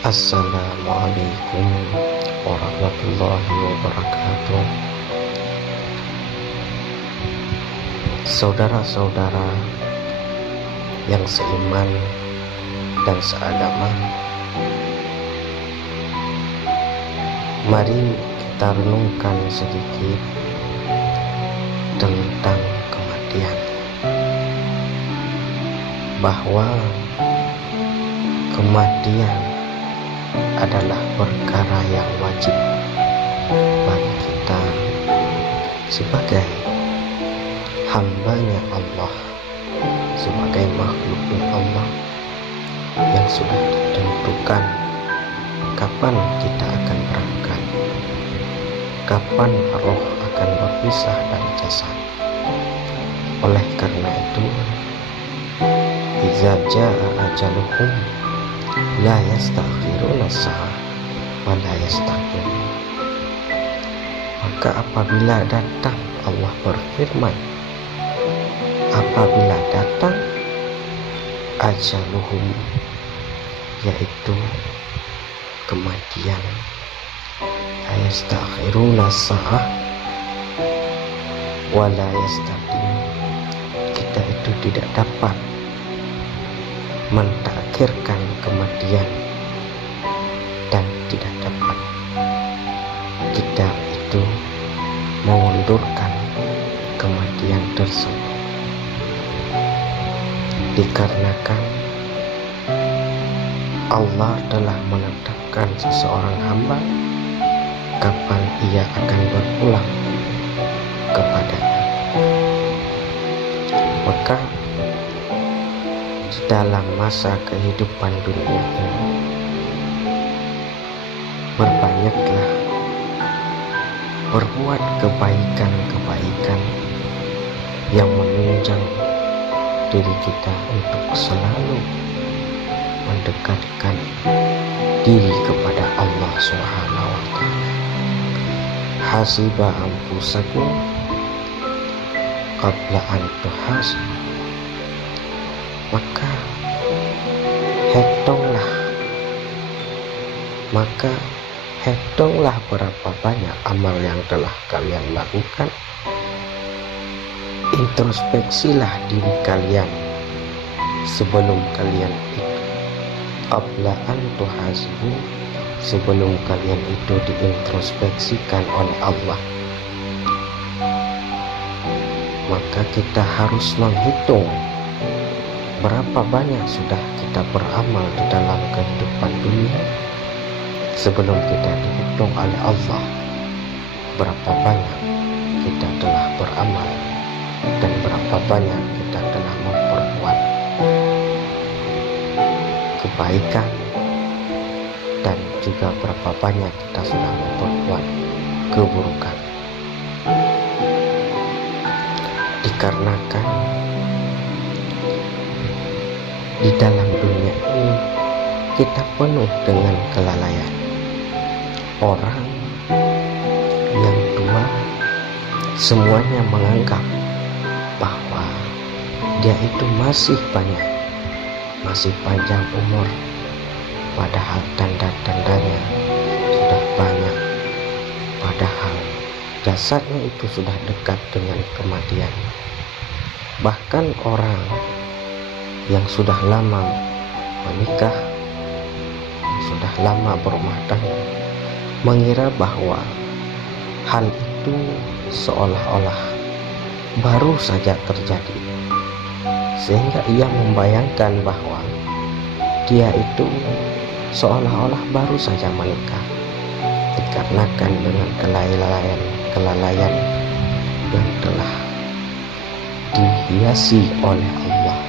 Assalamualaikum warahmatullahi wabarakatuh. Saudara-saudara yang seiman dan seagama, mari kita renungkan sedikit tentang kematian, bahwa kematian adalah perkara yang wajib bagi kita sebagai hambanya Allah, sebagai makhluknya Allah, yang sudah ditentukan kapan kita akan berangkat, kapan roh akan berpisah dari jasad. Oleh karena itu, idza jaa ajaluhum la yastakhiruna sa'ah wa la yastaqdimun. Maka apabila datang, Allah berfirman, apabila datang ajaluhum, yaitu kematian, la yastakhiruna sa'ah wa la yastaqdimun, kita itu tidak dapat mentakhirkan kematian dan tidak dapat kita itu mengundurkan kematian tersebut, dikarenakan Allah telah menetapkan seseorang hamba kapan ia akan berpulang kepadanya. Maka di dalam masa kehidupan dunia ini, berbanyaklah berbuat kebaikan-kebaikan yang menunjang diri kita untuk selalu mendekatkan diri kepada Allah Subhanahu wa ta'ala. Hasiba anfusakum qabla an tuhasibu. Maka hitunglah berapa banyak amal yang telah kalian lakukan. Introspeksilah diri kalian sebelum kalian itu, qabla an tuhasibu, sebelum kalian itu diintrospeksikan oleh Allah. Maka kita harus menghitung berapa banyak sudah kita beramal di dalam kehidupan dunia sebelum kita dihitung oleh Allah, berapa banyak kita telah beramal dan berapa banyak kita telah memperbuat kebaikan, dan juga berapa banyak kita sudah memperbuat keburukan. Dikarenakan di dalam dunia ini kita penuh dengan kelalaian. Orang yang tua semuanya menganggap bahwa dia itu masih panjang umur, padahal tanda-tandanya sudah banyak, padahal jasadnya itu sudah dekat dengan kematian. Bahkan orang yang sudah lama menikah, sudah lama berumah tangga, mengira bahwa hal itu seolah-olah baru saja terjadi, sehingga ia membayangkan bahwa dia itu seolah-olah baru saja menikah, dikarenakan dengan kelalaian yang telah dihiasi oleh Allah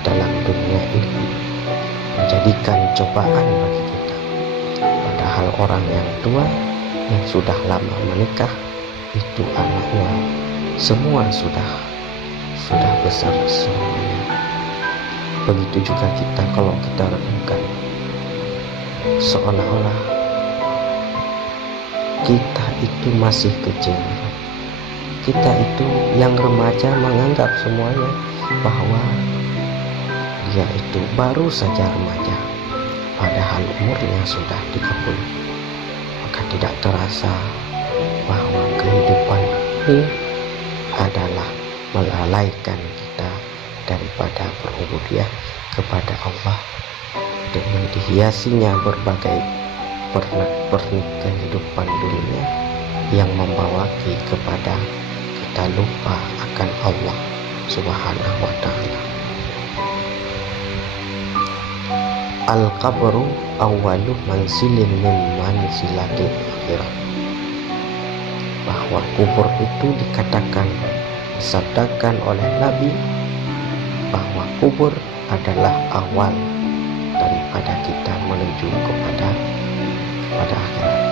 dalam dunia ini, menjadikan cobaan bagi kita. Padahal orang yang tua yang sudah lama menikah itu anaknya semua sudah besar semuanya. Begitu juga kita, kalau kita renungkan, seolah-olah kita itu masih kecil. Kita itu yang remaja menganggap semuanya bahwa dia itu baru saja remaja, padahal umurnya sudah 30. Maka tidak terasa bahwa kehidupan ini adalah melalaikan kita daripada berubudiyah kepada Allah dengan dihiasinya berbagai pernik-pernik kehidupan dunia yang membawa kepada kita lupa akan Allah Subhanahu wa ta'ala. Al-qabru awwalu manzilin min manzilatil akhirah. Bahwa kubur itu disabdakan oleh Nabi bahwa kubur adalah awal daripada kita menuju kepada akhirat.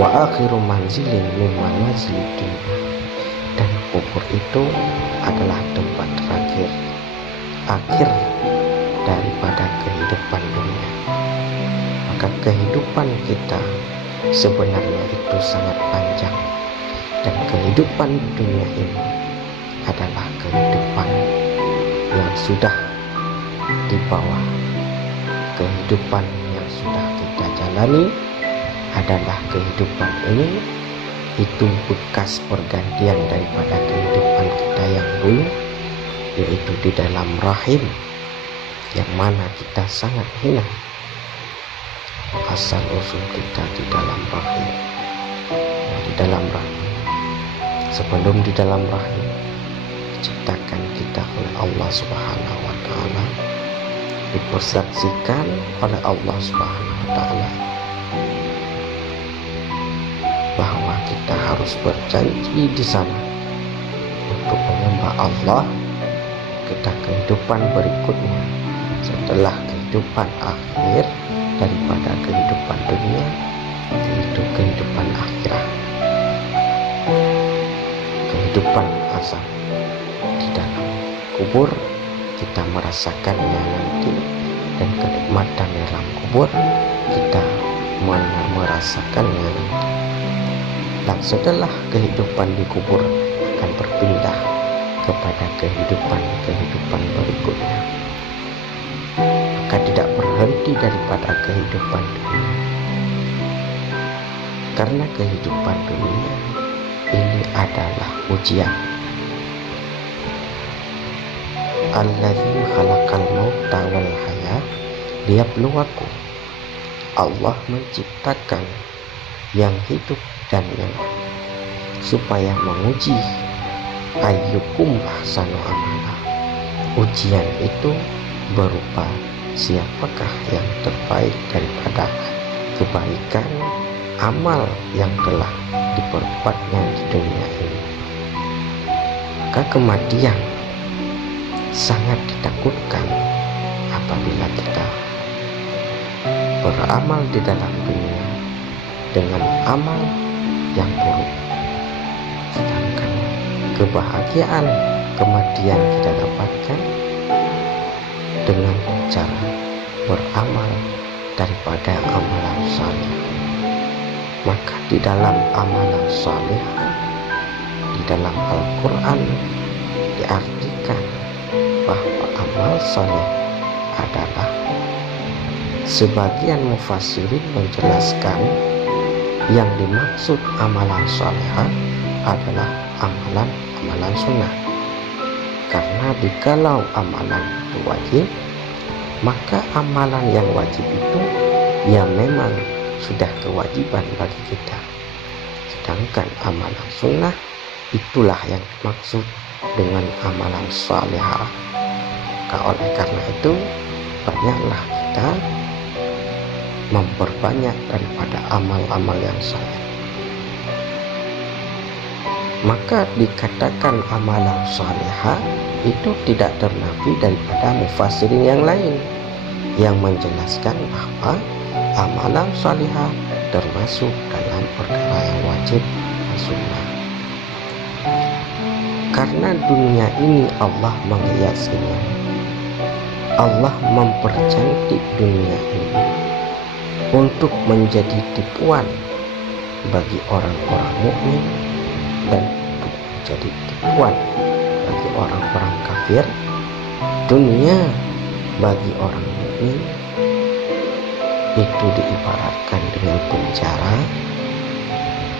Wa akhiru manzilin min manazilid dunya. Dan kubur itu adalah tempat akhir daripada kehidupan dunia. Maka kehidupan kita sebenarnya itu sangat panjang, dan kehidupan dunia ini adalah kehidupan yang sudah di bawah. Kehidupan yang sudah kita jalani adalah kehidupan ini, itu bekas pergantian daripada kehidupan kita yang dulu, yaitu di dalam rahim, yang mana kita sangat hina. Asal usul kita di dalam rahim. Sebelum di dalam rahim diciptakan kita oleh Allah Subhanahu wa ta'ala, dipersaksikan oleh Allah Subhanahu wa ta'ala bahwa kita harus berjanji di sana untuk menyembah Allah kita kehidupan berikutnya setelah kehidupan akhir daripada kehidupan dunia, yaitu kehidupan akhirat, kehidupan azab di dalam kubur. Kita merasakannya nanti, dan kenikmatan dalam kubur kita merasakannya nanti. Dan setelah kehidupan di kubur akan berpindah kepada kehidupan berikutnya. Maka tidak berhenti daripada kehidupan dunia, karena kehidupan dunia ini adalah ujian. Alladzi khalaqal mauta wal hayat liyabluwakum. Allah menciptakan yang hidup dan yang supaya menguji ayyukum ahsanu amala. Ujian itu berupa siapakah yang terbaik daripada kebaikan amal yang telah diperbuatnya di dunia ini. Maka kematian sangat ditakutkan apabila kita beramal di dalam dunia dengan amal yang buruk, sedangkan kebahagiaan kematian kita dapatkan dengan cara beramal daripada amalan saleh. Maka di dalam amalan saleh, di dalam Al-Quran diartikan bahwa amal saleh adalah, sebagian mufassirin menjelaskan yang dimaksud amalan saleh adalah amalan sunnah. Karena jikalau amalan itu wajib, maka amalan yang wajib itu ya memang sudah kewajiban bagi kita. Sedangkan amalan sunnah itulah yang dimaksud dengan amalan salihah. Oleh karena itu, banyaklah kita memperbanyak daripada amal-amal yang saleh. Maka dikatakan amalan salihah itu tidak ternafi daripada mufassirin yang lain yang menjelaskan bahwa amalan salihah termasuk dalam perkara yang wajib dan sunnah. Karena dunia ini Allah menghiasinya, Allah mempercantik dunia ini untuk menjadi tipuan bagi orang-orang mukmin dan untuk menjadi tipuan bagi orang-orang kafir. Dunia bagi orang mukmin itu diibaratkan dengan penjara,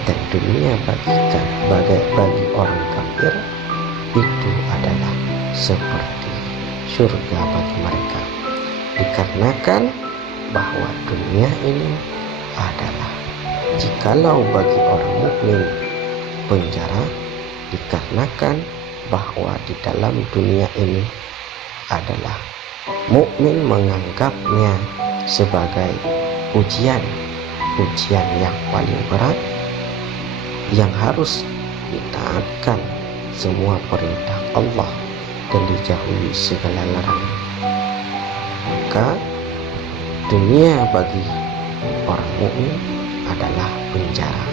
dan dunia bagi orang kafir itu adalah seperti surga bagi mereka, dikarenakan bahwa dunia ini adalah, jikalau bagi orang mukmin penjara, dikarenakan bahwa di dalam dunia ini adalah mukmin menganggapnya sebagai ujian yang paling berat, yang harus ditaatkan semua perintah Allah dan dijauhi segala larangan. Maka dunia bagi orang mukmin adalah penjara,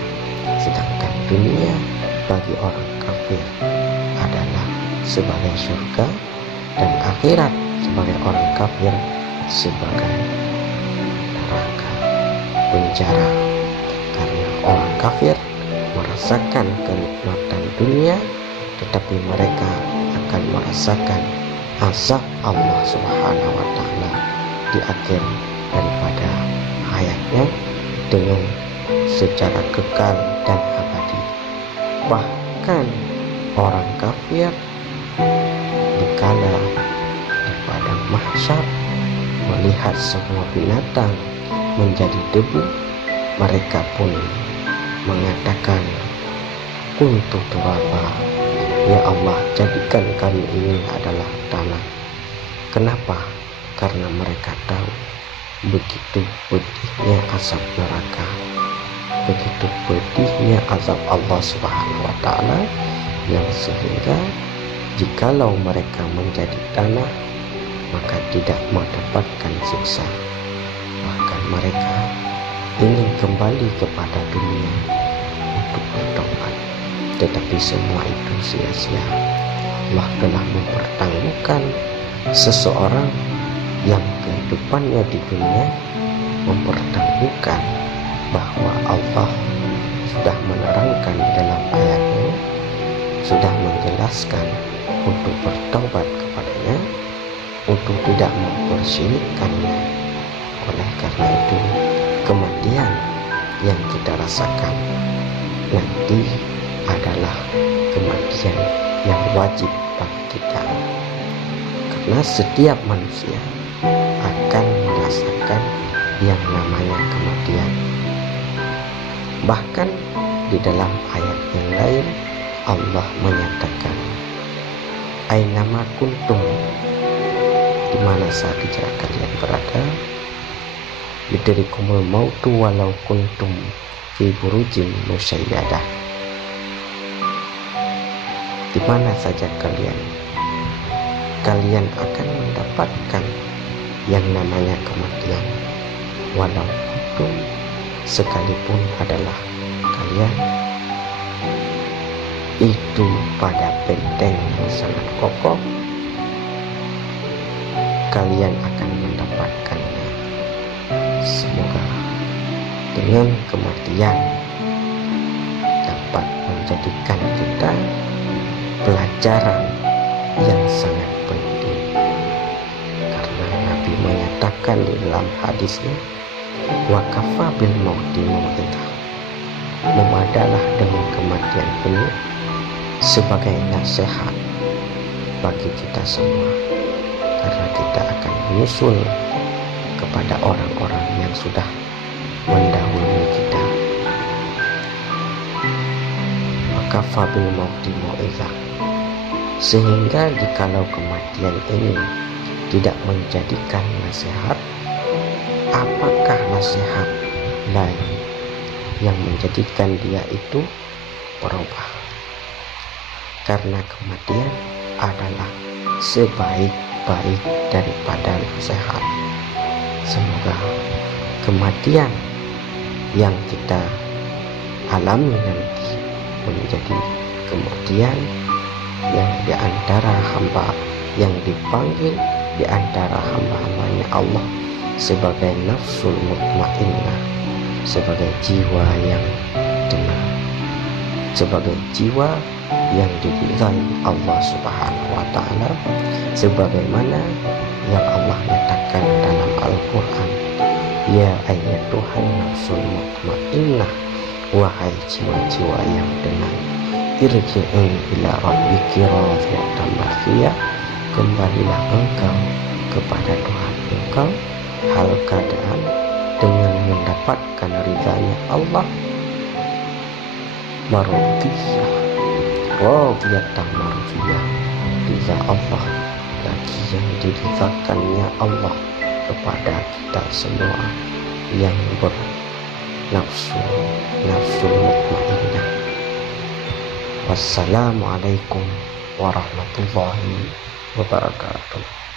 sedangkan dunia bagi orang kafir adalah sebagai surga, dan akhirat sebagai orang kafir sebagai neraka, penjara. Karena orang kafir merasakan kenikmatan dunia, tetapi mereka akan merasakan azab Allah Subhanahu wa Ta'ala di akhir daripada hayatnya dengan secara kekal dan abadi. Bahkan orang kafir dikala di padang mahsyar melihat semua binatang menjadi debu, mereka pun mengatakan, kuntu turaba, ya Allah, jadikan kami ini adalah tanah. Kenapa? Karena mereka tahu begitu pedihnya azab neraka, begitu pedihnya azab Allah Subhanahu wa Ta'ala, yang sehingga jikalau mereka menjadi tanah maka tidak mendapatkan siksa. Bahkan mereka ingin kembali kepada dunia untuk bertobat, tetapi semua itu sia-sia. Allah telah mempertaruhkan seseorang yang kehidupannya di dunia mempertaruhkan bahwa Allah sudah menerangkan dalam ayatnya, sudah menjelaskan untuk bertobat kepadanya, untuk tidak mempersyirikkannya. Oleh karena itu, kematian yang kita rasakan nanti adalah kematian yang wajib bagi kita, karena setiap manusia akan merasakan yang namanya kematian. Bahkan di dalam ayat yang lain Allah menyatakan, ainama kuntum, di mana saja kalian berada, yudrikumul mautu walau kuntum fi burujin musyayyadah. Di mana saja kalian akan mendapatkan yang namanya kematian, walau kuntum, sekalipun adalah kalian itu pada benteng yang sangat kokoh, kalian akan mendapatkannya. Semoga dengan kematian dapat menjadikan kita pelajaran yang sangat penting, karena Nabi menyatakan di dalam hadisnya, wa kafa bil mauti mau'izah, memadalah dengan kematian ini sebagai nasihat bagi kita semua, karena kita akan menyusul kepada orang-orang yang sudah mendahului kita. Maka fabil mauti mau'izah, sehingga jikalau kematian ini tidak menjadikan nasihat, apakah nasihat lain yang menjadikan dia itu berubah? Karena kematian adalah sebaik-baik daripada nasihat. Semoga kematian yang kita alami nanti menjadi kematian yang di antara hamba yang dipanggil di antara hamba-hambanya Allah sebagai nafsul mutmainnah, sebagai jiwa yang tenang, sebagai jiwa yang diridhai Allah Subhanahu wa Ta'ala, sebagaimana yang Allah nyatakan dalam Al-Quran. Ya ayyatuhan nafsul mutmainnah, wahai jiwa-jiwa yang tenang, irji'i ila rabbiki radiyatan mardiyah, kembalilah engkau kepada Tuhan engkau hal keadaan dengan mendapatkan ridhanya Allah. Mardiyah, radiyatan mardiyah, ridha Allah lagi yang diridhakannya Allah kepada kita semua yang bernafsu mutmainnah. Wassalamualaikum warahmatullahi wabarakatuh.